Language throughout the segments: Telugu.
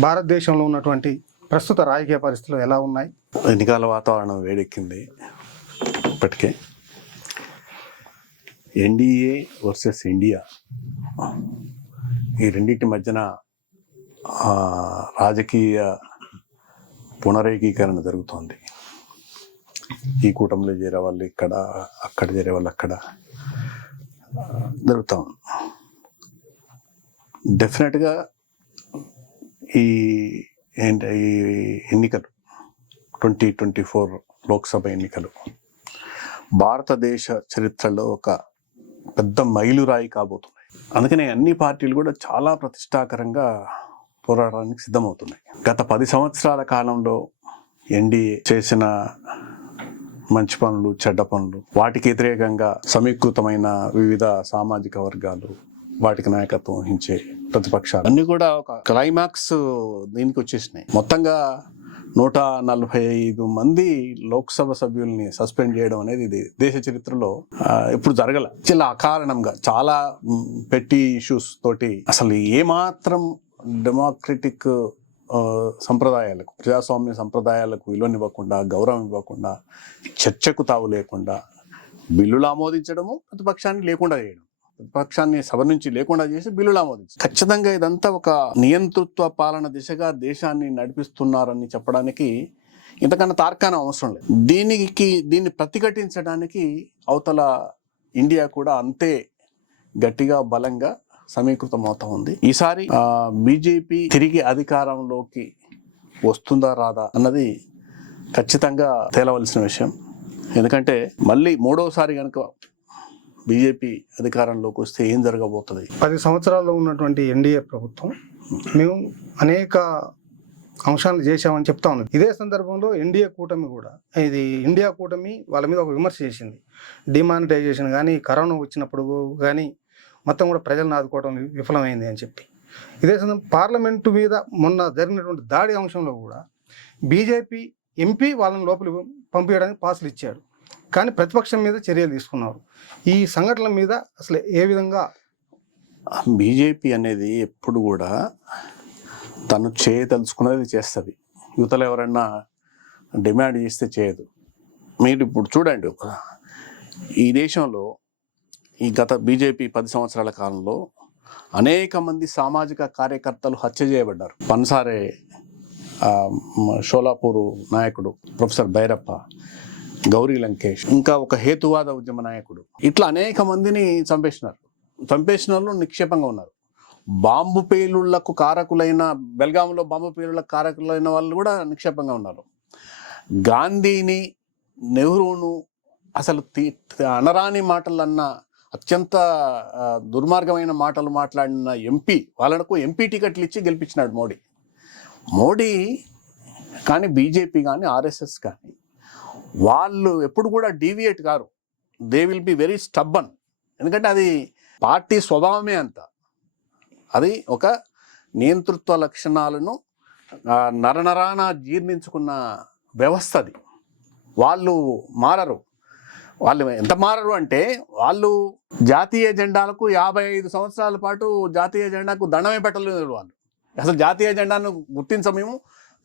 భారతదేశంలో ఉన్నటువంటి ప్రస్తుత రాజకీయ పరిస్థితులు ఎలా ఉన్నాయి? ఎన్నికల వాతావరణం వేడెక్కింది. ఇప్పటికే ఎన్డీఏ వర్సెస్ ఇండియా, ఈ రెండింటి మధ్యన రాజకీయ పునరేకీకరణ జరుగుతోంది. ఈ కూటమిలో చేరే వాళ్ళు ఇక్కడ, అక్కడ చేరే వాళ్ళు అక్కడ జరుగుతూ ఉంది. డెఫినెట్గా ఈ ఎన్నికలు 2024 లోక్సభ ఎన్నికలు భారతదేశ చరిత్రలో ఒక పెద్ద మైలురాయి కాబోతున్నాయి. అందుకనే అన్ని పార్టీలు కూడా చాలా ప్రతిష్టాకరంగా పోరాడడానికి సిద్ధమవుతున్నాయి. గత 10 సంవత్సరాల కాలంలో ఎన్డీఏ చేసిన మంచి పనులు, చెడ్డ పనులు, వాటికి వ్యతిరేకంగా సమీకృతమైన వివిధ సామాజిక వర్గాలు, వాటికి నాయకత్వం వహించే ప్రతిపక్షాలు అన్ని కూడా ఒక క్లైమాక్స్ దీనికి వచ్చేసినాయి. మొత్తంగా 145 మంది లోక్సభ సభ్యుల్ని సస్పెండ్ చేయడం అనేది ఇది దేశ చరిత్రలో ఇప్పుడు జరగల. చాలా అకారణంగా, చాలా పెట్టి ఇష్యూస్ తోటి అసలు ఏమాత్రం డెమోక్రటిక్ సంప్రదాయాలకు, ప్రజాస్వామ్య సంప్రదాయాలకు విలువనివ్వకుండా, గౌరవం ఇవ్వకుండా, చర్చకు తావు లేకుండా బిల్లులు ఆమోదించడము, ప్రతిపక్షాన్ని లేకుండా చేయడం, ప్రతిపక్షాన్ని సభ నుంచి లేకుండా చేసి బిల్లులు ఆమోదించడం. ఖచ్చితంగా ఇదంతా ఒక నియంతృత్వ పాలన దిశగా దేశాన్ని నడిపిస్తున్నారని చెప్పడానికి ఇంతకన్నా తార్కాణం అవసరం లేదు. దీన్ని ప్రతిఘటించడానికి అవతల ఇండియా కూడా అంతే గట్టిగా, బలంగా సమీకృతం అవుతా ఉంది. ఈసారి బీజేపీ తిరిగి అధికారంలోకి వస్తుందా రాదా అన్నది ఖచ్చితంగా తేలవలసిన విషయం. ఎందుకంటే మళ్ళీ మూడవసారి కనుక బీజేపీ అధికారంలోకి వస్తే ఏం జరగబోతుంది? 10 సంవత్సరాల్లో ఉన్నటువంటి ఎన్డీఏ ప్రభుత్వం మేము అనేక అంశాలు చేశామని చెప్తా ఉన్నది. ఇదే సందర్భంలో ఎన్డీఏ కూటమి కూడా, ఇది ఇండియా కూటమి వాళ్ళ మీద ఒక విమర్శ చేసింది. డిమానిటైజేషన్ కానీ, కరోనా వచ్చినప్పుడు కానీ మొత్తం కూడా ప్రజలను ఆదుకోవడం విఫలమైంది అని చెప్పి. ఇదే సందర్భం పార్లమెంటు మీద మొన్న జరిగినటువంటి దాడి అంశంలో కూడా బీజేపీ ఎంపీ వాళ్ళని లోపలికి పంపించడానికి పాసులు ఇచ్చాడు, కానీ ప్రతిపక్షం మీద చర్యలు తీసుకున్నారు. ఈ సంఘటనల మీద అసలు ఏ విధంగా? బీజేపీ అనేది ఎప్పుడు కూడా తను చేయదలుచుకున్నది చేస్తుంది. యువతలు ఎవరన్నా డిమాండ్ చేస్తే చేయదు. మీరు ఇప్పుడు చూడండి, ఈ దేశంలో ఈ గత బీజేపీ 10 సంవత్సరాల కాలంలో అనేక మంది సామాజిక కార్యకర్తలు హత్య చేయబడ్డారు. పన్సారే, షోలాపూరు నాయకుడు ప్రొఫెసర్ భైరప్ప, గౌరీ లంకేష్, ఇంకా ఒక హేతువాద ఉద్యమ నాయకుడు, ఇట్లా అనేక మందిని చంపేసిన వాళ్ళు నిక్షేపంగా ఉన్నారు. బాంబు పేలుళ్లకు కారకులైన, బెల్గాంలో బాంబు పేలుళ్లకు కారకులైన వాళ్ళు కూడా నిక్షేపంగా ఉన్నారు. గాంధీని, నెహ్రూను అసలు అనరాని మాటలన్న, అత్యంత దుర్మార్గమైన మాటలు మాట్లాడిన ఎంపీ, వాళ్ళకు ఎంపీ టికెట్లు ఇచ్చి గెలిపించినాడు మోడీ. కానీ బీజేపీ కానీ, ఆర్ఎస్ఎస్ కానీ వాళ్ళు ఎప్పుడు కూడా deviate car. They will be very stubborn. ఎందుకంటే అది పార్టీ స్వభావమే అంత. అది ఒక నియంతృత్వ లక్షణాలను నరనరాన జీర్ణించుకున్న వ్యవస్థ అది. వాళ్ళు మారరు. వాళ్ళు ఎంత మారరు అంటే, వాళ్ళు జాతీయ జెండాలకు 55 సంవత్సరాల పాటు జాతీయ జెండాకు దండమే పెట్టలేదు. వాళ్ళు అసలు జాతీయ జెండాను గుర్తించమేము,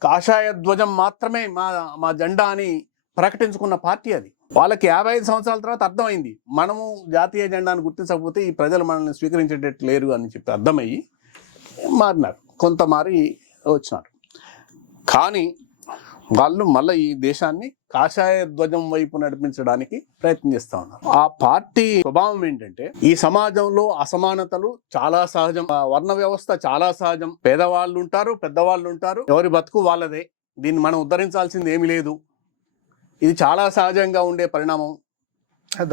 కాషాయ ధ్వజం మాత్రమే మా జెండా అని ప్రకటించుకున్న పార్టీ అది. వాళ్ళకి 55 సంవత్సరాల తర్వాత అర్థమైంది, మనము జాతీయ జెండాను గుర్తించకపోతే ఈ ప్రజలు మనల్ని స్వీకరించేటట్టు లేరు అని చెప్పి అర్థమయ్యి మారినారు. కొంత మారి వచ్చినారు. కానీ వాళ్ళు మళ్ళీ ఈ దేశాన్ని కాషాయ ధ్వజం వైపు నడిపించడానికి ప్రయత్నం చేస్తూ ఉన్నారు. ఆ పార్టీ స్వభావం ఏంటంటే, ఈ సమాజంలో అసమానతలు చాలా సహజం, వర్ణ వ్యవస్థ చాలా సహజం, పేదవాళ్ళు ఉంటారు, పెద్దవాళ్ళు ఉంటారు, ఎవరి బతుకు వాళ్ళదే, దీన్ని మనం ఉద్ధరించాల్సింది ఏమీ లేదు, ఇది చాలా సహజంగా ఉండే పరిణామం,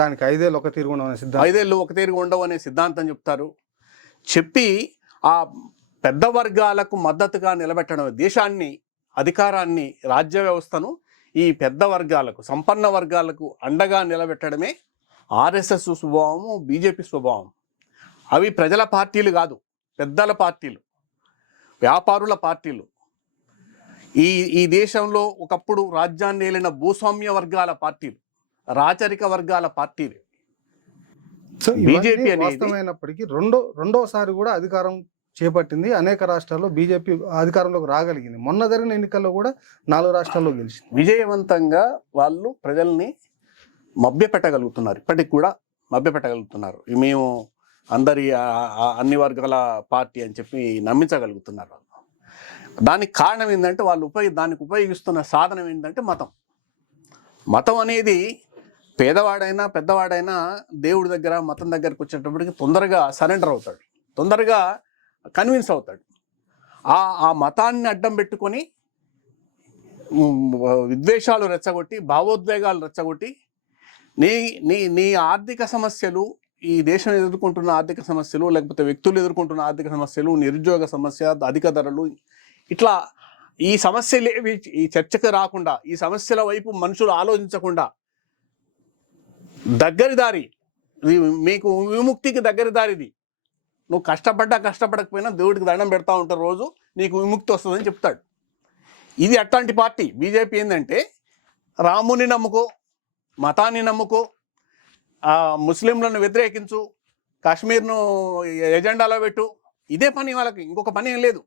దానికి 5 ఏళ్ళు ఒక తీరు ఉండవు, 5 ఏళ్ళు ఒక తీరు ఉండవు అనే సిద్ధాంతం చెప్తారు. చెప్పి ఆ పెద్ద వర్గాలకు మద్దతుగా నిలబెట్టడం, దేశాన్ని, అధికారాన్ని, రాజ్య వ్యవస్థను ఈ పెద్ద వర్గాలకు, సంపన్న వర్గాలకు అండగా నిలబెట్టడమే ఆర్ఎస్ఎస్ స్వభావము, బీజేపీ స్వభావం. అవి ప్రజల పార్టీలు కాదు, పెద్దల పార్టీలు, వ్యాపారుల పార్టీలు. ఈ దేశంలో ఒకప్పుడు రాజ్యాన్ని ఏలిన భూస్వామ్య వర్గాల పార్టీలు, రాచరిక వర్గాల పార్టీలు. బీజేపీ అనేది వాస్తవమైనప్పటికీ రెండోసారి కూడా అధికారం చేపట్టింది. అనేక రాష్ట్రాల్లో బీజేపీ అధికారంలోకి రాగలిగింది. మొన్న జరిగిన ఎన్నికల్లో కూడా 4 రాష్ట్రాల్లో గెలిచింది. విజయవంతంగా వాళ్ళు ప్రజల్ని మభ్యపెట్టగలుగుతున్నారు. ఇప్పటికి కూడా మభ్యపెట్టగలుగుతున్నారు. మేము అందరి అన్ని వర్గాల పార్టీ అని చెప్పి నమ్మించగలుగుతున్నారు వాళ్ళు. దానికి కారణం ఏంటంటే వాళ్ళు దానికి ఉపయోగిస్తున్న సాధనం ఏంటంటే మతం అనేది పేదవాడైనా పెద్దవాడైనా దేవుడి దగ్గర మతం దగ్గరకు వచ్చేటప్పటికి తొందరగా సరెండర్ అవుతాడు, తొందరగా కన్విన్స్ అవుతాడు. ఆ మతాన్ని అడ్డం పెట్టుకొని విద్వేషాలు రెచ్చగొట్టి, భావోద్వేగాలు రెచ్చగొట్టి నీ నీ నీ ఆర్థిక సమస్యలు, ఈ దేశం ఎదుర్కొంటున్న ఆర్థిక సమస్యలు, లేకపోతే వ్యక్తులు ఎదుర్కొంటున్న ఆర్థిక సమస్యలు, నిరుద్యోగ సమస్య, అధిక ధరలు, ఇట్లా ఈ సమస్యలు ఈ చర్చకు రాకుండా, ఈ సమస్యల వైపు మనుషులు ఆలోచించకుండా దగ్గరి దారి, మీకు విముక్తికి దగ్గరి దారిది, నువ్వు కష్టపడకపోయినా దేవుడికి దండం పెడతా ఉంటారు, రోజు నీకు విముక్తి వస్తుందని చెప్తాడు. ఇది అట్లాంటి పార్టీ బీజేపీ. ఏంటంటే రాముని నమ్ముకో, మతాన్ని నమ్ముకో, ముస్లింలను వ్యతిరేకించు, కాశ్మీర్ను ఎజెండాలో పెట్టు, ఇదే పని వాళ్ళకి, ఇంకొక పని ఏం లేదు.